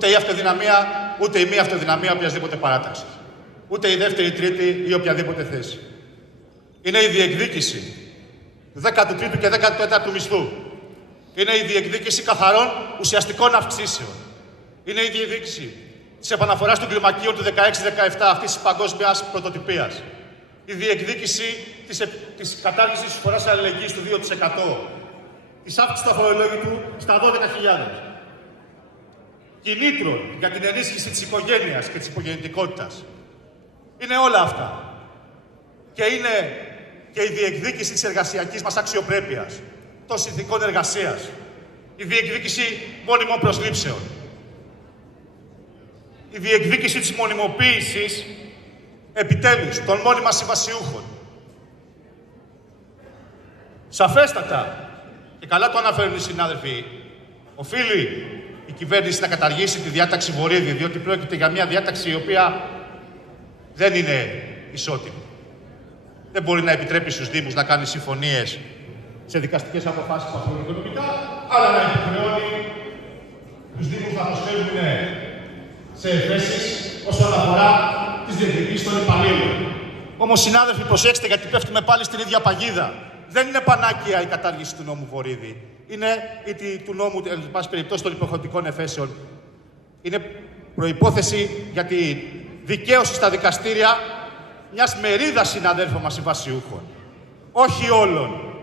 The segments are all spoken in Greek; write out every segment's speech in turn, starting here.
Ούτε η αυτοδυναμία, ούτε η μη αυτοδυναμία οποιασδήποτε παράταξη. Ούτε η δεύτερη, η τρίτη ή οποιαδήποτε θέση. Είναι η διεκδίκηση του 13ου και 14ου μισθού. Είναι η διεκδίκηση καθαρών ουσιαστικών αυξήσεων. Είναι η διεκδίκηση της επαναφοράς των κλιμακίων του 16-17, αυτής της παγκόσμιας πρωτοτυπίας. Η διεκδίκηση της κατάργησης της φοράς αλληλεγγύης του 2%. Της αύξησης του αφορολόγητου στα 12.000. Κινήτρων για την ενίσχυση της οικογένειας και της υπογεννητικότητας. Είναι όλα αυτά. Και είναι και η διεκδίκηση της εργασιακής μας αξιοπρέπειας, των συνθηκών εργασίας. Η διεκδίκηση μόνιμων προσλήψεων. Η διεκδίκηση της μονιμοποίησης, επιτέλους, των μόνιμα συμβασιούχων. Σαφέστατα, και καλά το αναφέρουν οι συνάδελφοι, οφείλει η κυβέρνηση να καταργήσει τη διάταξη Βορίδη, διότι πρόκειται για μια διάταξη η οποία δεν είναι ισότιμη. Δεν μπορεί να επιτρέπει στους Δήμους να κάνει συμφωνίες σε δικαστικές αποφάσεις μακροοικονομικά, αλλά να επιβεβαιώνει τους Δήμους να προσφέρουν σε εφέσεις όσον αφορά τις διεκδικήσεις των υπαλλήλων. Όμως, συνάδελφοι, προσέξτε, γιατί πέφτουμε πάλι στην ίδια παγίδα. Δεν είναι πανάκια η κατάργηση του νόμου Βορίδη. Είναι του νόμου, εν πάση περιπτώσει, των υποχρεωτικών εφέσεων. Είναι προϋπόθεση για τη δικαίωση στα δικαστήρια μιας μερίδας συναδέλφων μας συμβασιούχων. Όχι όλων.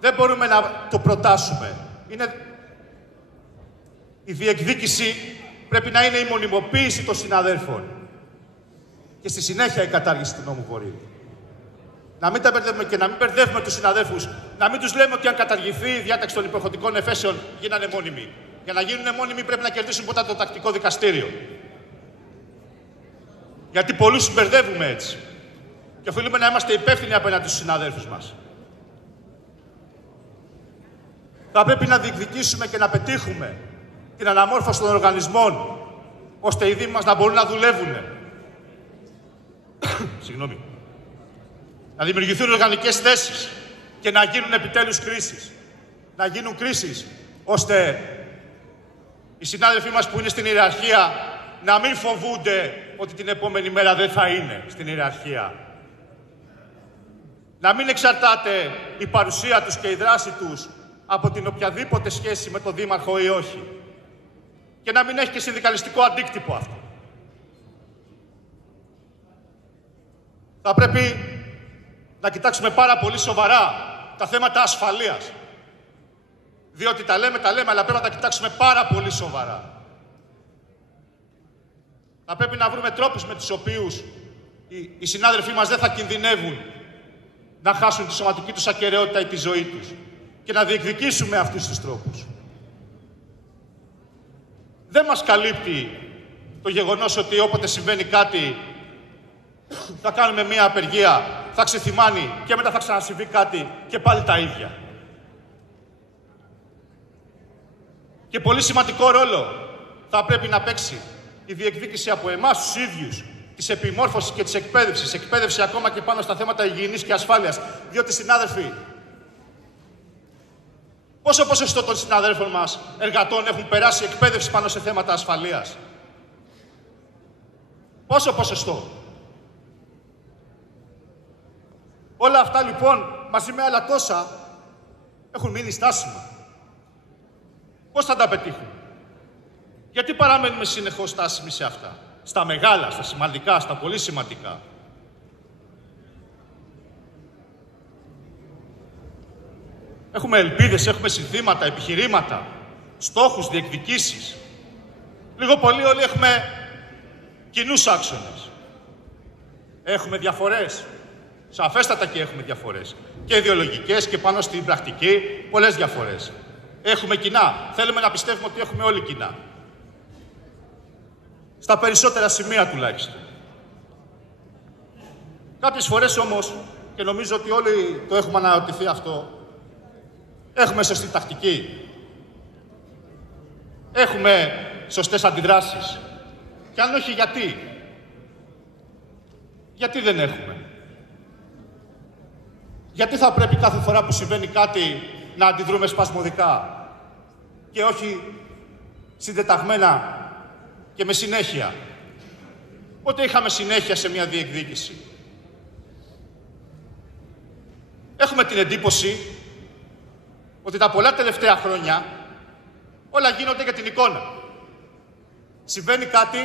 Δεν μπορούμε να το προτάσουμε. Η διεκδίκηση πρέπει να είναι η μονιμοποίηση των συναδέλφων. Και στη συνέχεια η κατάργηση του νόμου Βορίδη. Να μην τα μπερδεύουμε και να μην μπερδεύουμε τους συναδέλφους. Να μην τους λέμε ότι αν καταργηθεί η διάταξη των υποχρεωτικών εφέσεων γίνανε μόνιμοι. Για να γίνουν μόνιμοι πρέπει να κερδίσουν πρώτα το τακτικό δικαστήριο. Γιατί πολλούς συμπερδεύουμε έτσι. Και οφείλουμε να είμαστε υπεύθυνοι απέναντι στους συναδέλφους μας. Θα πρέπει να διεκδικήσουμε και να πετύχουμε την αναμόρφωση των οργανισμών, ώστε οι Δήμοι μας να μπορούν να δουλεύουν. Συγγνώμη. Να δημιουργηθούν οργανικές θέσεις και να γίνουν επιτέλους κρίσεις. Να γίνουν κρίσεις, ώστε οι συνάδελφοί μας που είναι στην ιεραρχία να μην φοβούνται ότι την επόμενη μέρα δεν θα είναι στην ιεραρχία. Να μην εξαρτάται η παρουσία τους και η δράση τους από την οποιαδήποτε σχέση με τον Δήμαρχο ή όχι. Και να μην έχει και συνδικαλιστικό αντίκτυπο αυτό. Θα πρέπει να κοιτάξουμε πάρα πολύ σοβαρά τα θέματα ασφαλείας. Διότι τα λέμε, αλλά πρέπει να τα κοιτάξουμε πάρα πολύ σοβαρά. Θα πρέπει να βρούμε τρόπους με τους οποίους οι συνάδελφοί μας δεν θα κινδυνεύουν να χάσουν τη σωματική τους ακεραιότητα ή τη ζωή τους. Και να διεκδικήσουμε αυτούς τους τρόπους. Δεν μας καλύπτει το γεγονός ότι όποτε συμβαίνει κάτι θα κάνουμε μία απεργία, θα ξεθυμάνει και μετά θα ξανασυμβεί κάτι και πάλι τα ίδια. Και πολύ σημαντικό ρόλο θα πρέπει να παίξει η διεκδίκηση από εμάς τους ίδιους της επιμόρφωσης και της εκπαίδευσης. Εκπαίδευση ακόμα και πάνω στα θέματα υγιεινής και ασφάλειας. Διότι, συνάδελφοι, πόσο ποσοστό των συναδέλφων μας εργατών έχουν περάσει εκπαίδευση πάνω σε θέματα ασφαλείας? Πόσο ποσοστό? Όλα αυτά λοιπόν, μαζί με άλλα τόσα, έχουν μείνει στάσιμα. Πώς θα τα πετύχουμε? Γιατί παραμένουμε συνεχώς στάσιμοι σε αυτά? Στα μεγάλα, στα σημαντικά, στα πολύ σημαντικά. Έχουμε ελπίδες, έχουμε συνθήματα, επιχειρήματα, στόχους, διεκδικήσεις. Λίγο πολύ όλοι έχουμε κοινούς άξονες. Έχουμε διαφορές. Σαφέστατα και έχουμε διαφορές. Και ιδεολογικές και πάνω στην πρακτική, πολλές διαφορές. Έχουμε κοινά. Θέλουμε να πιστεύουμε ότι έχουμε όλοι κοινά. Στα περισσότερα σημεία τουλάχιστον. Κάποιες φορές όμως, και νομίζω ότι όλοι το έχουμε αναρωτηθεί αυτό, έχουμε σωστή τακτική. Έχουμε σωστές αντιδράσεις. Και αν όχι, γιατί? Γιατί δεν έχουμε? Γιατί θα πρέπει κάθε φορά που συμβαίνει κάτι να αντιδρούμε σπασμωδικά και όχι συντεταγμένα και με συνέχεια. Πότε είχαμε συνέχεια σε μια διεκδίκηση? Έχουμε την εντύπωση ότι τα πολλά τελευταία χρόνια όλα γίνονται για την εικόνα. Συμβαίνει κάτι,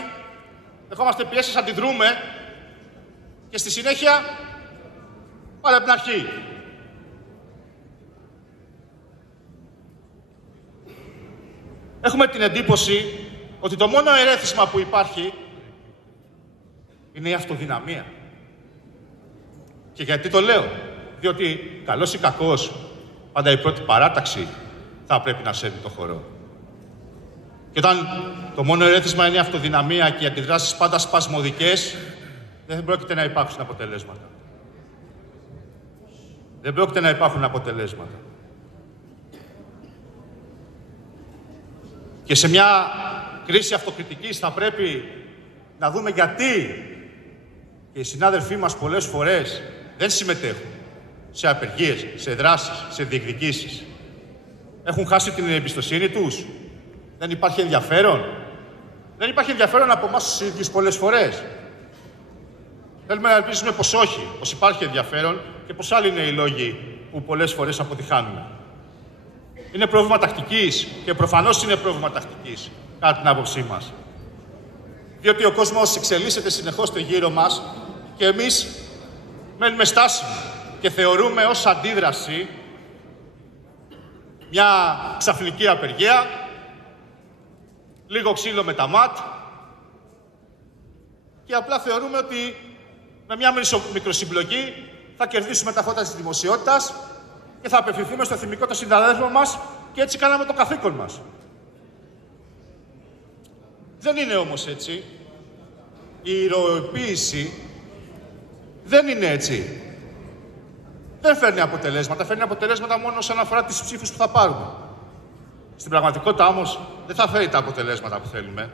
δεχόμαστε πιέσεις, αντιδρούμε και στη συνέχεια πάλι από την αρχή. Έχουμε την εντύπωση ότι το μόνο ερέθισμα που υπάρχει είναι η αυτοδυναμία. Και γιατί το λέω? Διότι καλός ή κακός, πάντα η πρώτη παράταξη θα πρέπει να σέβει το χορό. Και όταν το μόνο ερέθισμα είναι η αυτοδυναμία και οι αντιδράσεις πάντα σπασμωδικές, δεν πρόκειται να υπάρξουν αποτελέσματα. Δεν πρόκειται να υπάρχουν αποτελέσματα. Και σε μια κρίση αυτοκριτικής θα πρέπει να δούμε γιατί και οι συνάδελφοί μας πολλές φορές δεν συμμετέχουν σε απεργίες, σε δράσεις, σε διεκδικήσεις. Έχουν χάσει την εμπιστοσύνη τους. Δεν υπάρχει ενδιαφέρον. Δεν υπάρχει ενδιαφέρον από εμάς τους ίδιους πολλές φορές. Θέλουμε να ελπίζουμε πως όχι, πως υπάρχει ενδιαφέρον και πως άλλοι είναι οι λόγοι που πολλές φορές αποτυχάνουμε. Είναι πρόβλημα τακτικής και προφανώς είναι πρόβλημα τακτικής, κατά την άποψή μας. Διότι ο κόσμος εξελίσσεται συνεχώς στο γύρο μας και εμείς μένουμε στάσιμοι και θεωρούμε ως αντίδραση μια ξαφνική απεργία, λίγο ξύλο με τα ματ και απλά θεωρούμε ότι με μια μικροσυμπλοκή θα κερδίσουμε τα φώτα της δημοσιότητας και θα απευθυνθούμε στο θυμικό των συναδέλφων μας και έτσι κάναμε το καθήκον μας. Δεν είναι όμως έτσι. Η ηρωοποίηση δεν είναι έτσι. Δεν φέρνει αποτελέσματα. Φέρνει αποτελέσματα μόνο όσον αφορά τις ψήφους που θα πάρουμε. Στην πραγματικότητα όμως δεν θα φέρει τα αποτελέσματα που θέλουμε.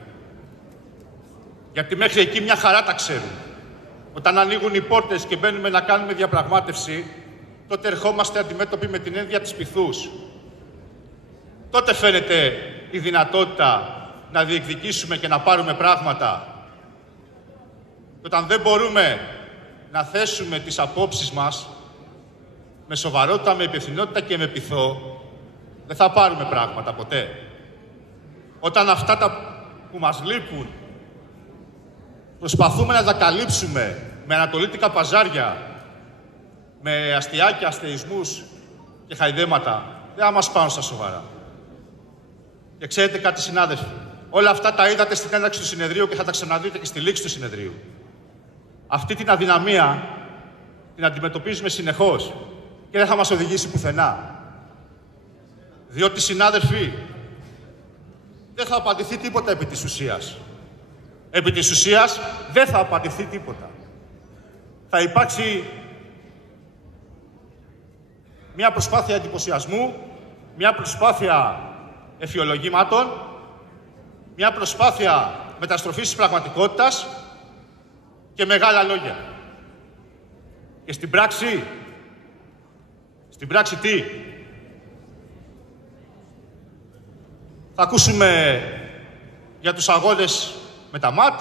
Γιατί μέχρι εκεί μια χαρά τα ξέρουμε. Όταν ανοίγουν οι πόρτες και μπαίνουμε να κάνουμε διαπραγμάτευση, τότε ερχόμαστε αντιμέτωποι με την ένδια της πειθούς. Τότε φαίνεται η δυνατότητα να διεκδικήσουμε και να πάρουμε πράγματα. Και όταν δεν μπορούμε να θέσουμε τις απόψεις μας με σοβαρότητα, με υπευθυνότητα και με πειθό, δεν θα πάρουμε πράγματα ποτέ. Όταν αυτά τα που μας λείπουν προσπαθούμε να τα καλύψουμε με ανατολίτικα παζάρια, με αστιάκια, αστεισμούς και χαϊδέματα, δεν θα μας πάρουν στα σοβαρά. Και ξέρετε κάτι, συνάδελφοι, όλα αυτά τα είδατε στην έναρξη του συνεδρίου και θα τα ξαναδείτε και στη λήξη του συνεδρίου. Αυτή την αδυναμία την αντιμετωπίζουμε συνεχώς και δεν θα μας οδηγήσει πουθενά. Διότι, συνάδελφοι, δεν θα απαντηθεί τίποτα επί της ουσίας. Επί της ουσίας δεν θα απαντηθεί τίποτα. Θα υπάρξει μια προσπάθεια εντυπωσιασμού, μια προσπάθεια εφιολογήματων, μια προσπάθεια μεταστροφής της πραγματικότητας και μεγάλα λόγια. Και στην πράξη τι? Θα ακούσουμε για τους αγώνες με τα ΜΑΤ,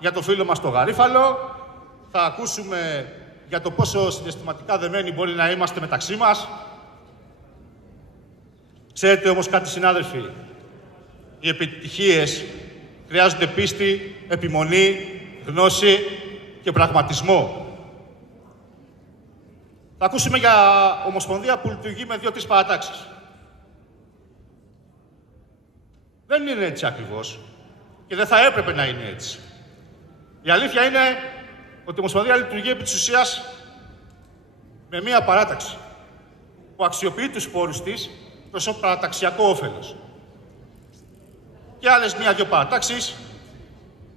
για το φίλο μας το Γαρίφαλο, θα ακούσουμε για το πόσο συναισθηματικά δεμένοι μπορεί να είμαστε μεταξύ μας. Ξέρετε όμως κάτι, συνάδελφοι, οι επιτυχίες χρειάζονται πίστη, επιμονή, γνώση και πραγματισμό. Θα ακούσουμε για ομοσπονδία που λειτουργεί με 2-3 παρατάξεις. Δεν είναι έτσι ακριβώς και δεν θα έπρεπε να είναι έτσι. Η αλήθεια είναι ότι η Ομοσπονδία λειτουργεί επί της ουσίας με μία παράταξη που αξιοποιεί τους πόρους της προς παραταξιακό όφελος. Και άλλες 1-2 παρατάξεις,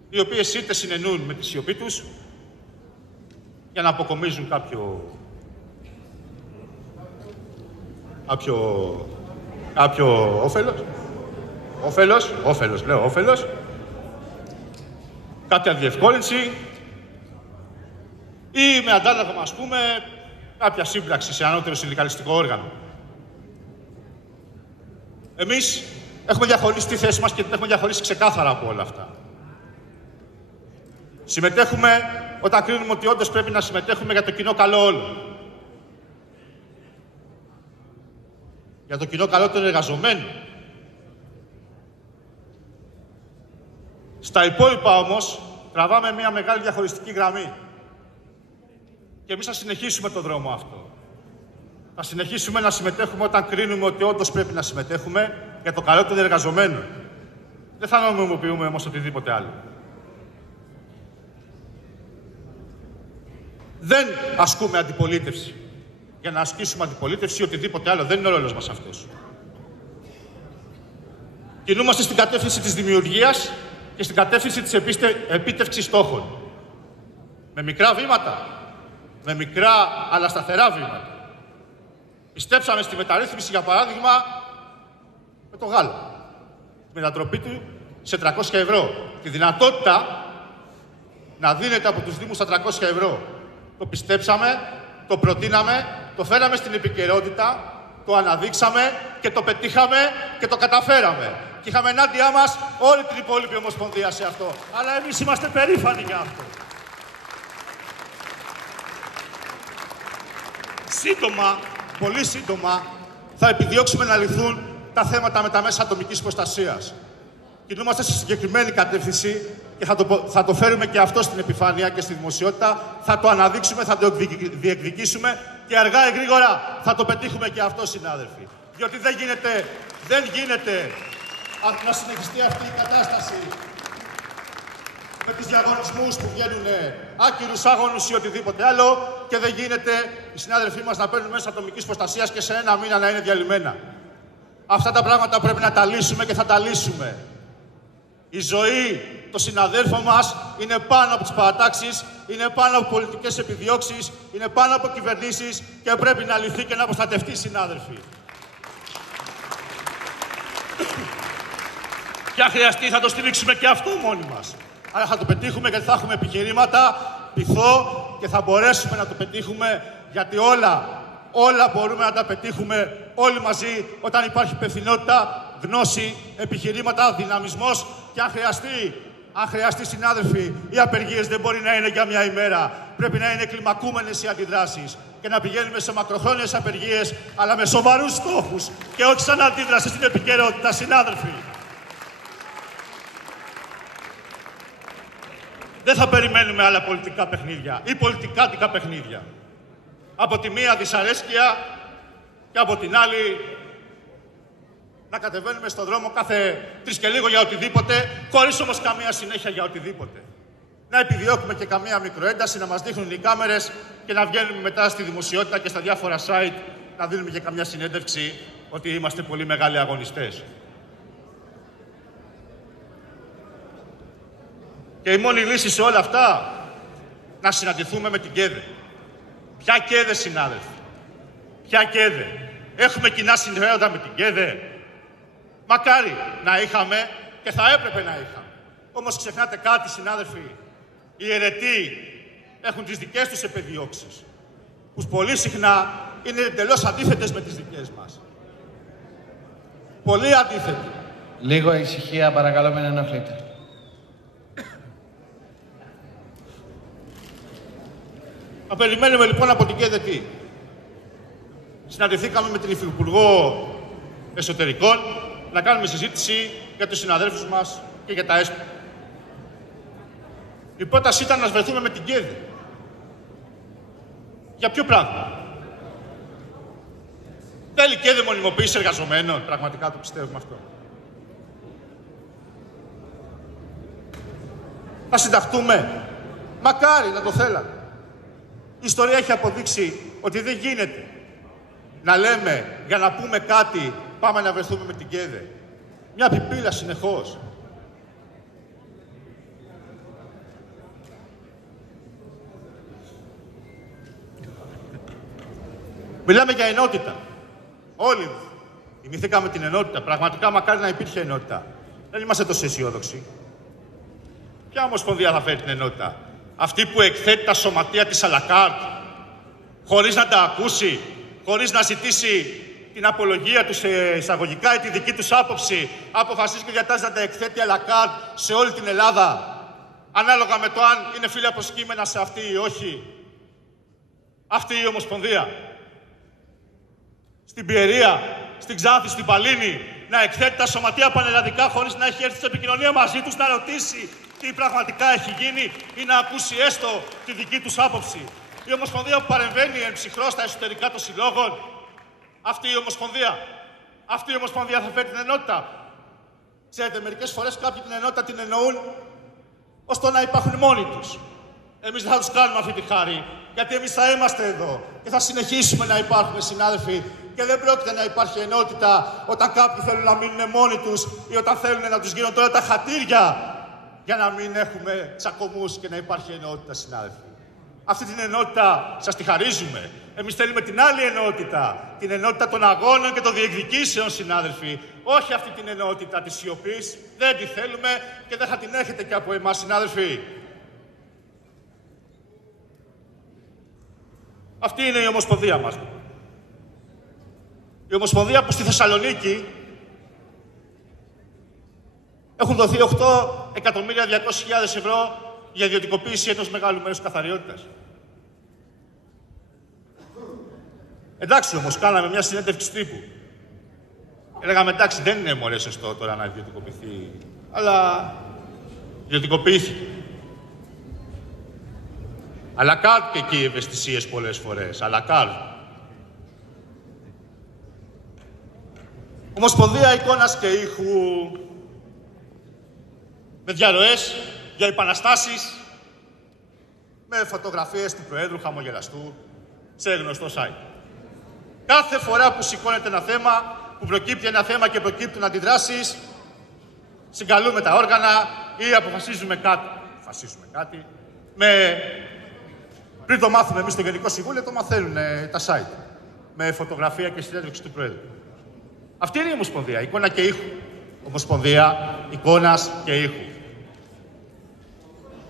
οι οποίες είτε συνενούν με τη σιωπή τους για να αποκομίζουν κάποιο όφελος, κάποια διευκόλυνση ή με αντάλλαγμα, ας πούμε, κάποια σύμπραξη σε ανώτερο συνδικαλιστικό όργανο. Εμείς Έχουμε διαχωρίσει τη θέση μας και την έχουμε διαχωρίσει ξεκάθαρα από όλα αυτά. Συμμετέχουμε όταν κρίνουμε ότι όντως πρέπει να συμμετέχουμε για το κοινό καλό όλων. Για το κοινό καλό των εργαζομένων. Στα υπόλοιπα όμως, τραβάμε μια μεγάλη διαχωριστική γραμμή. Και εμείς θα συνεχίσουμε τον δρόμο αυτό. Θα συνεχίσουμε να συμμετέχουμε όταν κρίνουμε ότι όντως πρέπει να συμμετέχουμε για το καλό των εργαζομένων. Δεν θα νομιμοποιούμε όμως οτιδήποτε άλλο. Δεν ασκούμε αντιπολίτευση. Για να ασκήσουμε αντιπολίτευση ή οτιδήποτε άλλο. Δεν είναι ο ρόλος μας αυτός. Κινούμαστε στην κατεύθυνση της δημιουργίας και στην κατεύθυνση της επίτευξης στόχων. Με μικρά βήματα. Με μικρά αλλά σταθερά βήματα. Πιστέψαμε στη μεταρρύθμιση, για παράδειγμα, με το γάλα. Τη μετατροπή του σε 300 ευρώ. Τη δυνατότητα να δίνεται από τους Δήμους στα 300 ευρώ. Το πιστέψαμε, το προτείναμε, το φέραμε στην επικαιρότητα, το αναδείξαμε και το πετύχαμε και το καταφέραμε. Και είχαμε ενάντια μας όλη την υπόλοιπη Ομοσπονδία σε αυτό. Αλλά εμείς είμαστε περήφανοι για αυτό. Σύντομα, πολύ σύντομα, θα επιδιώξουμε να λυθούν τα θέματα με τα μέσα ατομικής προστασίας. Κινούμαστε στη συγκεκριμένη κατεύθυνση και θα το φέρουμε και αυτό στην επιφάνεια και στη δημοσιότητα. Θα το αναδείξουμε, θα το διεκδικήσουμε και αργά ή γρήγορα θα το πετύχουμε και αυτό, συνάδελφοι. Διότι δεν γίνεται να συνεχιστεί αυτή η κατάσταση με τις διαγωνισμούς που βγαίνουν άκυρους άγωνους ή οτιδήποτε άλλο και δεν γίνεται οι συνάδελφοί μας να παίρνουν μέσα ατομικής προστασίας και σε ένα μήνα να είναι διαλυμένα. Αυτά τα πράγματα πρέπει να τα λύσουμε και θα τα λύσουμε. Η ζωή των συναδέλφων μας είναι πάνω από τις παρατάξεις, είναι πάνω από πολιτικές επιδιώξεις, είναι πάνω από κυβερνήσεις και πρέπει να λυθεί και να προστατευτεί, συνάδελφοι. Και αν χρειαστεί θα το στηρίξουμε και αυτό μόνοι μας. Αλλά θα το πετύχουμε γιατί θα έχουμε επιχειρήματα, πειθώ και θα μπορέσουμε να το πετύχουμε γιατί όλα μπορούμε να τα πετύχουμε όλοι μαζί όταν υπάρχει υπευθυνότητα, γνώση, επιχειρήματα, δυναμισμός και αν χρειαστεί, συνάδελφοι, οι απεργίες δεν μπορεί να είναι για μια ημέρα. Πρέπει να είναι κλιμακούμενες οι αντιδράσεις και να πηγαίνουμε σε μακροχρόνιες απεργίες, αλλά με σοβαρούς στόχους και όχι σαν αντίδραση στην επικαιρότητα, συνάδελφοι. Δεν θα περιμένουμε άλλα πολιτικά παιχνίδια ή πολιτικάτικα παιχνίδια. Από τη μία δυσαρέσκεια και από την άλλη να κατεβαίνουμε στον δρόμο κάθε 3 και λίγο για οτιδήποτε, χωρίς όμως καμία συνέχεια για οτιδήποτε. Να επιδιώκουμε και καμία μικροένταση, να μας δείχνουν οι κάμερες και να βγαίνουμε μετά στη δημοσιότητα και στα διάφορα site να δίνουμε και καμιά συνέντευξη ότι είμαστε πολύ μεγάλοι αγωνιστές. Και η μόνη λύση σε όλα αυτά, να συναντηθούμε με την ΚΕΔΕ. Ποια ΚΕΔΕ, συνάδελφοι? Ποια ΚΕΔΕ? Έχουμε κοινά συμφέροντα με την ΚΕΔΕ? Μακάρι να είχαμε και θα έπρεπε να είχαμε. Όμως ξεχνάτε κάτι, συνάδελφοι. Οι αιρετοί έχουν τις δικές τους επιδιώξεις, που πολύ συχνά είναι εντελώς αντίθετες με τις δικές μας. Πολύ αντίθετοι. Λίγο ησυχία, παρακαλώ, μην ενοχλείτε. Να περιμένουμε λοιπόν από την ΚΕΔΕ τι? Συναντηθήκαμε με την Υφυπουργό Εσωτερικών να κάνουμε συζήτηση για τους συναδέλφους μας και για τα ΕΣΠΑ. Η πρόταση ήταν να βρεθούμε με την ΚΕΔΕ. Για ποιο πράγμα? Θέλει η ΚΕΔΕ μονιμοποίηση εργαζομένων? Πραγματικά το πιστεύουμε αυτό? Θα συνταχτούμε? Μακάρι να το θέλαμε. Η ιστορία έχει αποδείξει ότι δεν γίνεται να λέμε για να πούμε κάτι πάμε να βρεθούμε με την ΚΕΔΕ. Μια πιπίλα συνεχώς. Μιλάμε για ενότητα. Όλοι θυμηθήκαμε την ενότητα. Πραγματικά μακάρι να υπήρχε ενότητα. Δεν είμαστε τόσο αισιόδοξοι. Ποια ομοσπονδία θα φέρει την ενότητα? Αυτή που εκθέτει τα σωματεία της Αλακάρτ, χωρίς να τα ακούσει, χωρίς να ζητήσει την απολογία τους εισαγωγικά ή τη δική τους άποψη, αποφασίζει και διατάζει να τα εκθέτει à la carte σε όλη την Ελλάδα, ανάλογα με το αν είναι φύλλα προσκύμενα σε αυτή ή όχι. Αυτή η Ομοσπονδία. Στην Πιερία, στην Ξάνθη, στην Παλίνη, να εκθέτει τα σωματεία πανελλαδικά χωρίς να έχει έρθει σε επικοινωνία μαζί τους, να ρωτήσει τι πραγματικά έχει γίνει ή να ακούσει έστω τη δική τους άποψη. Η Ομοσπονδία που παρεμβαίνει εν ψυχρό στα εσωτερικά των συλλόγων. Αυτή η Ομοσπονδία. Αυτή η Ομοσπονδία θα φέρει την ενότητα. Ξέρετε, μερικές φορές κάποιοι την ενότητα την εννοούν ως το να υπάρχουν μόνοι τους. Εμείς δεν θα τους κάνουμε αυτή τη χάρη, γιατί εμείς θα είμαστε εδώ και θα συνεχίσουμε να υπάρχουμε, συνάδελφοι, και δεν πρόκειται να υπάρχει ενότητα όταν κάποιοι θέλουν να μείνουν μόνοι τους ή όταν θέλουν να τους γίνουν τώρα τα χατήρια για να μην έχουμε τσακωμούς και να υπάρχει ενότητα, συνάδελφοι. Αυτή την ενότητα σας τη χαρίζουμε. Εμείς θέλουμε την άλλη ενότητα. Την ενότητα των αγώνων και των διεκδικήσεων, συνάδελφοι. Όχι αυτή την ενότητα της σιωπής. Δεν τη θέλουμε και δεν θα την έχετε και από εμάς, συνάδελφοι. Αυτή είναι η Ομοσπονδία μας. Η Ομοσπονδία που στη Θεσσαλονίκη έχουν δοθεί 8.200.000 ευρώ για ιδιωτικοποίηση ενός μεγάλου μέρους καθαριότητας. Εντάξει όμως, κάναμε μια συνέντευξη τύπου. Έλεγαμε εντάξει, δεν είναι μωρέ σωστό τώρα να ιδιωτικοποιηθεί, αλλά ιδιωτικοποιήθηκε. Αλλά κάτω και εκεί οι ευαισθησίες πολλές φορές. Αλλά κάτω. Ομοσπονδία εικόνας και ήχου. Με διαρροές για επαναστάσεις. Με φωτογραφίες του Προέδρου χαμογελαστού σε γνωστό site. Κάθε φορά που σηκώνεται ένα θέμα, που προκύπτει ένα θέμα και προκύπτουν αντιδράσεις, συγκαλούμε τα όργανα ή αποφασίζουμε κάτι. Πριν το μάθουμε εμείς στο Γενικό Συμβούλιο, το μαθαίνουν τα site. Με φωτογραφία και συνέντευξη του Προέδρου. Αυτή είναι η Ομοσπονδία, εικόνα και ήχου. Ομοσπονδία εικόνας και ήχου.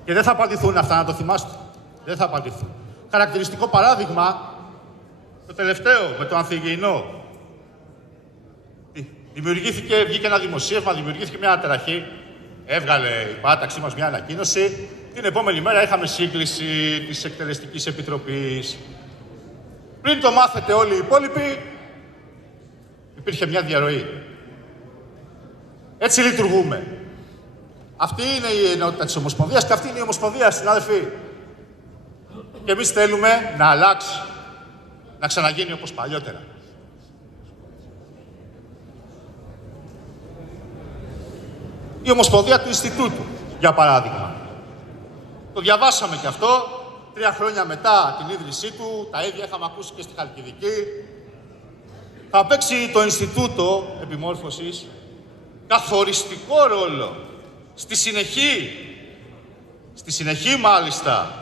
Και δεν θα απαντηθούν αυτά, να το θυμάστε. Δεν θα απαντηθούν. Χαρακτηριστικό παράδειγμα, το τελευταίο, με το Ανθυγιεινό. Βγήκε ένα δημοσίευμα, δημιουργήθηκε μια αναταραχή. Έβγαλε η πάταξή μας μια ανακοίνωση. Την επόμενη μέρα είχαμε σύγκληση της Εκτελεστικής Επιτροπής. Πριν το μάθετε όλοι οι υπόλοιποι, υπήρχε μια διαρροή. Έτσι λειτουργούμε. Αυτή είναι η ενότητα της Ομοσπονδίας και αυτή είναι η Ομοσπονδία, συνάδελφοι. Και εμείς θέλουμε να αλλάξει, να ξαναγίνει όπως παλιότερα. Η Ομοσπονδία του Ινστιτούτου, για παράδειγμα. Το διαβάσαμε κι αυτό, 3 χρόνια μετά την ίδρυσή του, τα ίδια είχαμε ακούσει και στη Χαλκιδική. Θα παίξει το Ινστιτούτο Επιμόρφωσης καθοριστικό ρόλο στη συνεχή μάλιστα,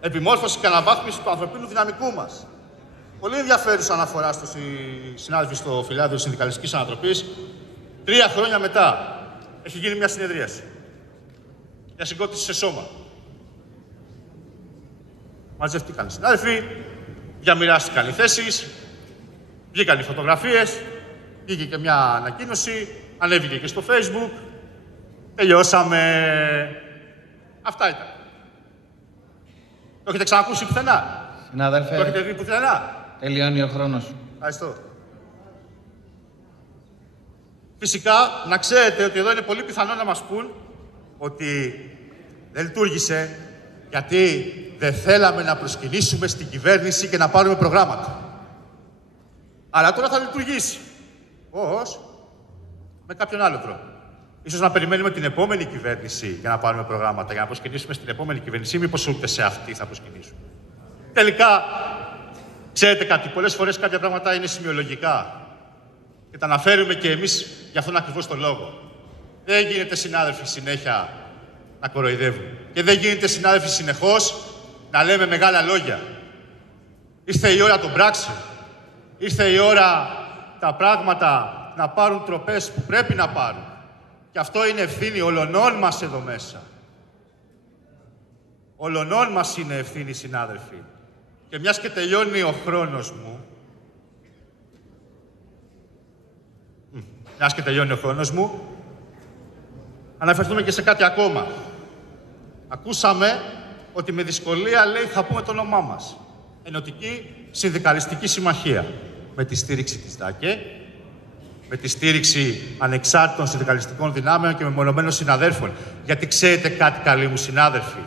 επιμόρφωση και αναβάθμιση του ανθρωπίνου δυναμικού μας. Πολύ ενδιαφέρουσα αναφορά στο συνάδελφοι στο Φυλάδιο Συνδικαλιστικής Ανατροπής. 3 χρόνια μετά έχει γίνει μια συνεδρίαση για συγκρότηση σε σώμα. Μαζευτήκαν οι συνάδελφοι, διαμοιράστηκαν οι θέσεις, βγήκαν οι φωτογραφίες, βγήκε και μια ανακοίνωση, ανέβηκε και στο Facebook. Τελειώσαμε. Αυτά ήταν. Το έχετε ξανακούσει πουθενά? Συνάδελφε, το έχετε δει πουθενά? Τελειώνει ο χρόνος. Ευχαριστώ. Φυσικά, να ξέρετε ότι εδώ είναι πολύ πιθανό να μας πούν ότι δεν λειτουργήσε γιατί δεν θέλαμε να προσκυνήσουμε στην κυβέρνηση και να πάρουμε προγράμματα. Αλλά τώρα θα λειτουργήσει. Πώς? Με κάποιον άλλο τρόπο. Ίσως να περιμένουμε την επόμενη κυβέρνηση για να πάρουμε προγράμματα, για να προσκυνήσουμε στην επόμενη κυβέρνηση, ή μήπως ούτε σε αυτή θα προσκυνήσουμε. Τελικά, ξέρετε κάτι, πολλές φορές κάποια πράγματα είναι σημειολογικά. Και τα αναφέρουμε και εμείς για αυτόν ακριβώς τον λόγο. Δεν γίνεται, συνάδελφοι, συνέχεια να κοροϊδεύουμε. Και δεν γίνεται, συνάδελφοι, συνεχώς να λέμε μεγάλα λόγια. Ήρθε η ώρα των πράξεων. Ήρθε η ώρα τα πράγματα να πάρουν τροπές που πρέπει να πάρουν. Και αυτό είναι ευθύνη όλων μας εδώ μέσα. Όλων μας είναι ευθύνη, συνάδελφοι. Και μιας και τελειώνει ο χρόνος μου, μιας και τελειώνει ο χρόνος μου, αναφερθούμε και σε κάτι ακόμα. Ακούσαμε ότι με δυσκολία, λέει, θα πούμε το όνομά μας. Ενωτική Συνδικαλιστική Συμμαχία. Με τη στήριξη της ΔΑΚΕ, με τη στήριξη ανεξάρτητων συνδικαλιστικών δυνάμεων και μεμονωμένων συναδέρφων. Γιατί ξέρετε κάτι, καλοί μου συνάδελφοι.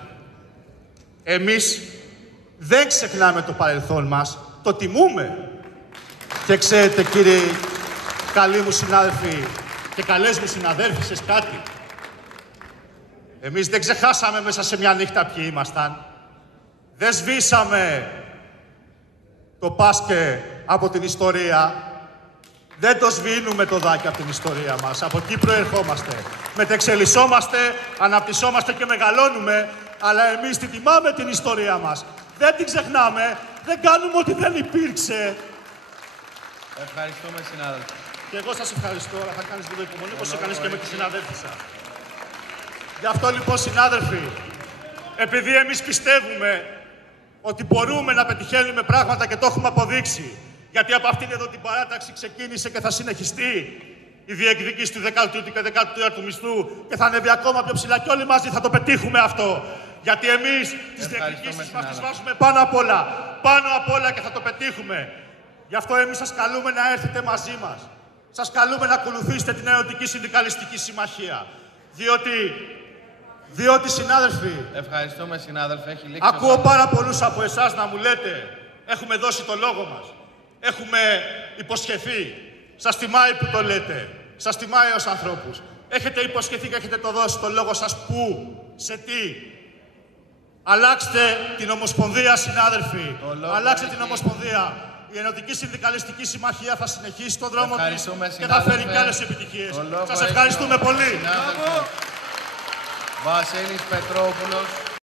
Εμείς δεν ξεχνάμε το παρελθόν μας, το τιμούμε. Και ξέρετε, κύριοι καλοί μου συνάδελφοι και καλές μου συναδέρφισσες, κάτι. Εμείς δεν ξεχάσαμε μέσα σε μια νύχτα ποιοι ήμασταν. Δεν σβήσαμε το Πάσκε από την ιστορία. Δεν το σβήνουμε το Δάκη από την ιστορία μας. Από εκεί προερχόμαστε. Μετεξελισσόμαστε, αναπτυσσόμαστε και μεγαλώνουμε, αλλά εμείς την τιμάμε την ιστορία μας. Δεν την ξεχνάμε, δεν κάνουμε ότι δεν υπήρξε. Ευχαριστούμε, συνάδελφε. Και εγώ σας ευχαριστώ, αλλά θα κάνεις λίγο υπομονή, όπως έκανες και με τη συναδέλφισσα. Γι' αυτό λοιπόν, συνάδελφοι, επειδή εμείς πιστεύουμε ότι μπορούμε να πετυχαίνουμε πράγματα και το έχουμε αποδείξει, γιατί από αυτήν εδώ την παράταξη ξεκίνησε και θα συνεχιστεί η διεκδίκηση του 12ου και 13ου μισθού και θα ανέβει ακόμα πιο ψηλά και όλοι μαζί θα το πετύχουμε αυτό. Γιατί εμείς τις διεκδικήσεις μας τις βάζουμε πάνω απ' όλα. Πάνω απ' όλα και θα το πετύχουμε. Γι' αυτό εμείς σας καλούμε να έρθετε μαζί μας. Σας καλούμε να ακολουθήσετε την Ενωτική Συνδικαλιστική Συμμαχία. Διότι συνάδελφοι, ευχαριστούμε, συνάδελφε. Έχει λήξει. Ακούω πάρα πολλούς από εσάς να μου λέτε έχουμε δώσει το λόγο μας. Έχουμε υποσχεθεί. Σας τιμάει που το λέτε. Σας τιμάει ως ανθρώπους. Έχετε υποσχεθεί και έχετε το δώσει το λόγο σας πού, σε τι. Αλλάξτε την Ομοσπονδία, συνάδελφοι. Αλλάξτε την Ομοσπονδία. Η Ενωτική Συνδικαλιστική Συμμαχία θα συνεχίσει τον δρόμο της και θα φέρει και άλλες επιτυχίες. Σας ευχαριστούμε πολύ. Βασίλης Πετρόπουλος.